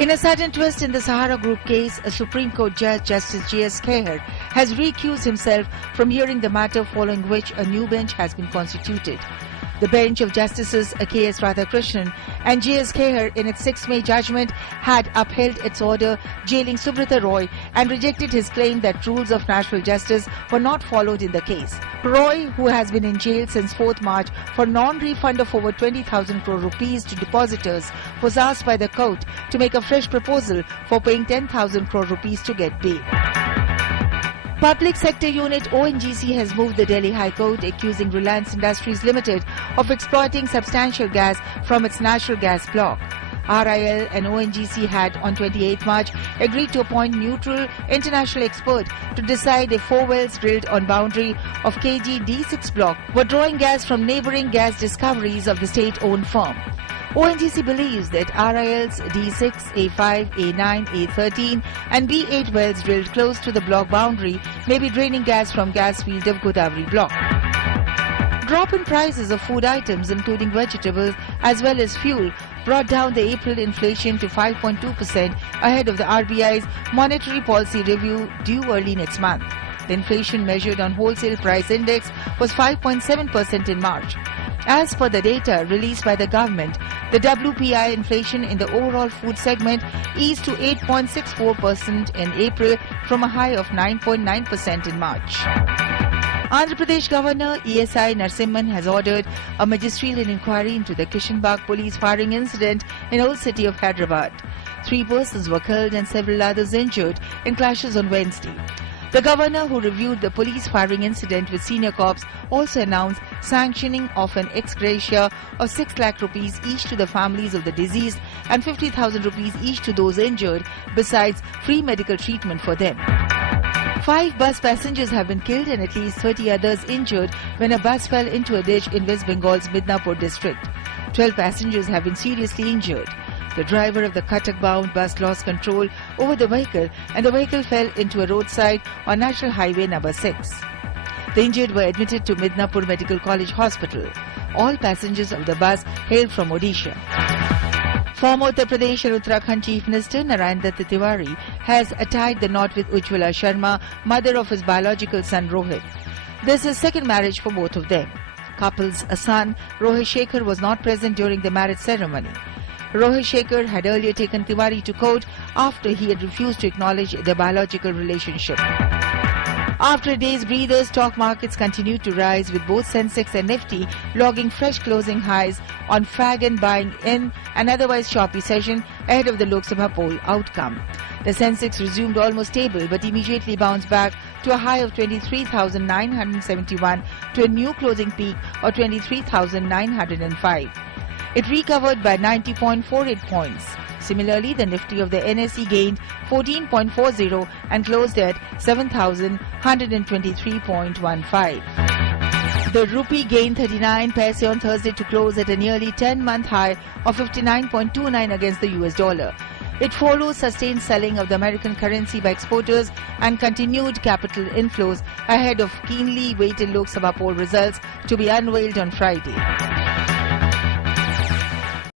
In a sudden twist in the Sahara Group case, a Supreme Court judge, Justice J S Khehar, has recused himself from hearing the matter, following which a new bench has been constituted. The bench of Justices K S Radhakrishnan and J S Khehar, in its 6 May judgment, had upheld its order jailing Subrata Roy and rejected his claim that rules of natural justice were not followed in the case. Roy, who has been in jail since 4th March for non-refund of over 20,000 crore rupees to depositors, was asked by the court to make a fresh proposal for paying 10,000 crore rupees to get bail. Public Sector Unit ONGC has moved the Delhi High Court, accusing Reliance Industries Limited of exploiting substantial gas from its natural gas block. RIL and ONGC had on 28 March agreed to appoint neutral international expert to decide if 4 wells drilled on boundary of KG D6 block were drawing gas from neighbouring gas discoveries of the state-owned firm. ONGC believes that RIL's D6, A5, A9, A13 and B8 wells drilled close to the block boundary may be draining gas from gas field of Godavari block. Drop in prices of food items including vegetables as well as fuel brought down the April inflation to 5.2% ahead of the RBI's monetary policy review due early next month. The inflation measured on wholesale price index was 5.7% in March. As per the data released by the government, the WPI inflation in the overall food segment eased to 8.64% in April from a high of 9.9% in March. Andhra Pradesh Governor ESI Narasimhan has ordered a magisterial inquiry into the Kishanbagh police firing incident in Old City of Hyderabad. 3 persons were killed and several others injured in clashes on Wednesday. The governor, who reviewed the police firing incident with senior cops, also announced sanctioning of an ex gratia of 6 lakh rupees each to the families of the deceased and 50,000 rupees each to those injured, besides free medical treatment for them. 5 bus passengers have been killed and at least 30 others injured when a bus fell into a ditch in West Bengal's Midnapur district. 12 passengers have been seriously injured. The driver of the Cuttack-bound bus lost control over the vehicle and the vehicle fell into a roadside on National Highway number 6. The injured were admitted to Midnapur Medical College Hospital. All passengers of the bus hailed from Odisha. Former Uttar Pradesh and Uttarakhand Chief Minister Narayan Dutt Tiwari has tied the knot with Ujjwala Sharma, mother of his biological son Rohit. This is second marriage for both of them. Couple's son Rohit Shekhar was not present during the marriage ceremony. Rohit Shekhar had earlier taken Tiwari to court after he had refused to acknowledge their biological relationship. After a day's breather, stock markets continued to rise, with both Sensex and Nifty logging fresh closing highs on fag and buying in an otherwise choppy session ahead of the Lok Sabha poll outcome. The Sensex resumed almost stable but immediately bounced back to a high of 23,971 to a new closing peak of 23,905. It recovered by 90.48 points. Similarly, the Nifty of the NSE gained 14.40 and closed at 7,123.15. The rupee gained 39 paise on Thursday to close at a nearly 10-month high of 59.29 against the US dollar. It follows sustained selling of the American currency by exporters and continued capital inflows ahead of keenly waited Lok Sabha poll results to be unveiled on Friday.